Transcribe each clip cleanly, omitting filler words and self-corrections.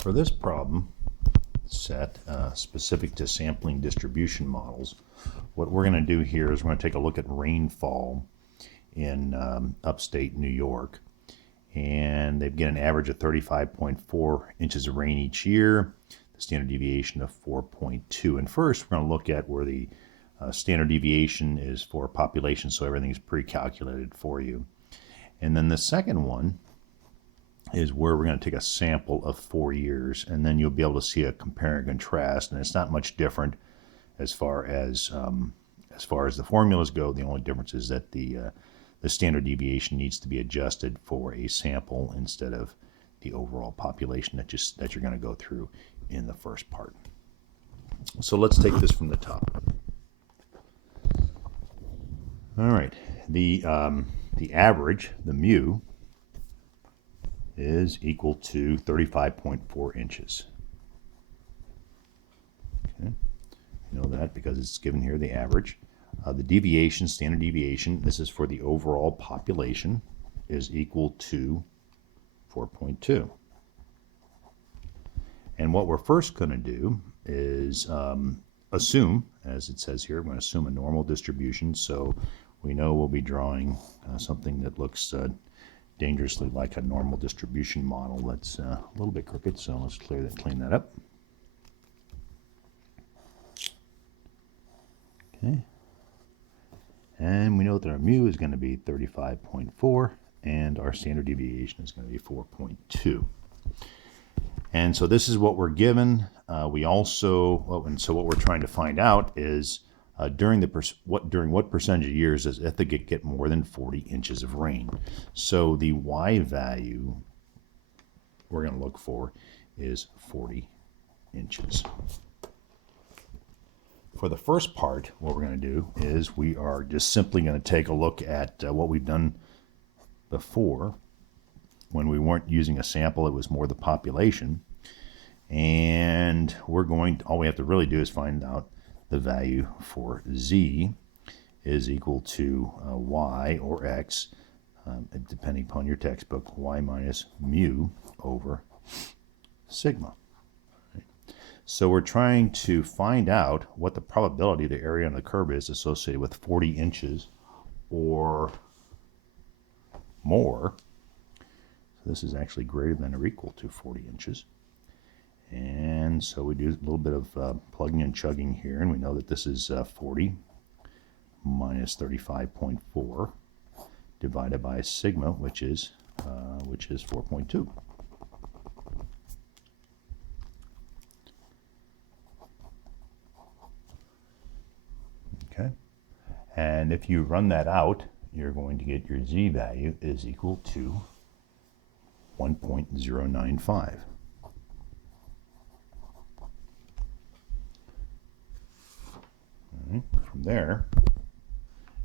For this problem set specific to sampling distribution models, what we're going to do here is we're going to take a look at rainfall in upstate New York. And they get an average of 35.4 inches of rain each year, the standard deviation of 4.2. And first, we're going to look at where the standard deviation is for population, so everything's pre-calculated for you. And then the second one is where we're going to take a sample of 4 years, and then you'll be able to see a compare and contrast. And it's not much different as far as the formulas go. The only difference is that the standard deviation needs to be adjusted for a sample instead of the overall population that you're going to go through in the first part. So let's take this from the top. All right, the average, the mu, is equal to 35.4 inches. Okay, you know that because it's given here, the average. The deviation, standard deviation, this is for the overall population, is equal to 4.2. And what we're first going to do is assume, as it says here, we're going to assume a normal distribution. So we know we'll be drawing something that looks dangerously like a normal distribution model that's a little bit crooked. So let's clean that up. Okay. And we know that our mu is going to be 35.4, and our standard deviation is going to be 4.2. And so this is what we're given. So what we're trying to find out is during what percentage of years does Ithaca get more than 40 inches of rain? So the y value we're going to look for is 40 inches. For the first part, what we're going to do is we are just simply going to take a look at what we've done before. When we weren't using a sample, it was more the population. And all we have to really do is find out the value for z is equal to y or x, depending upon your textbook, y minus mu over sigma. So we're trying to find out what the probability of the area on the curve is associated with 40 inches or more. So this is actually greater than or equal to 40 inches. And so we do a little bit of plugging and chugging here, and we know that this is 40 minus 35.4 divided by sigma, which is 4.2. Okay, and if you run that out, you're going to get your z value is equal to 1.095. From there,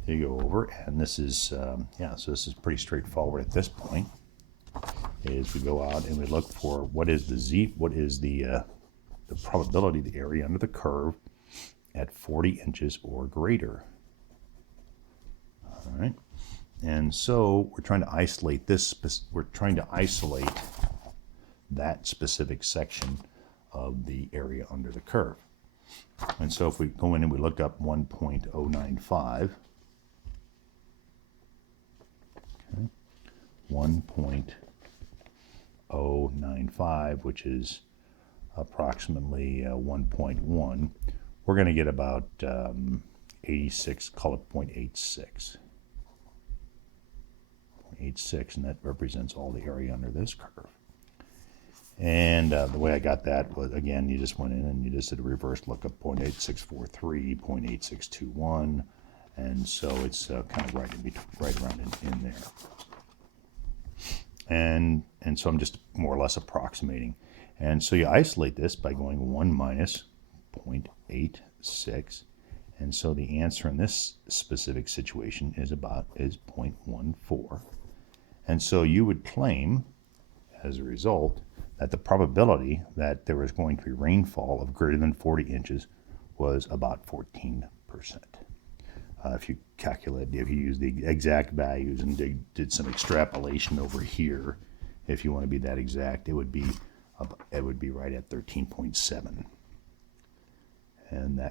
you go over, and this is so this is pretty straightforward at this point. Is we go out and we look for what is the probability of the area under the curve at 40 inches or greater. All right, and so we're trying to isolate that specific section of the area under the curve. And so if we go in and we look up 1.095, okay, 1.095, which is approximately 1.1, we're going to get about 86, call it 0.86. 0.86, and that represents all the area under this curve. And the way I got that was, again, you just went in and you just did a reverse lookup, 0.8643, 0.8621, and so it's kind of right around in there. And so I'm just more or less approximating. And so you isolate this by going 1 minus 0.86, and so the answer in this specific situation is 0.14. And so you would claim, as a result, that the probability that there was going to be rainfall of greater than 40 inches was about 14%. If you use the exact values and did some extrapolation over here, if you want to be that exact, it would be it would be right at 13.7. And that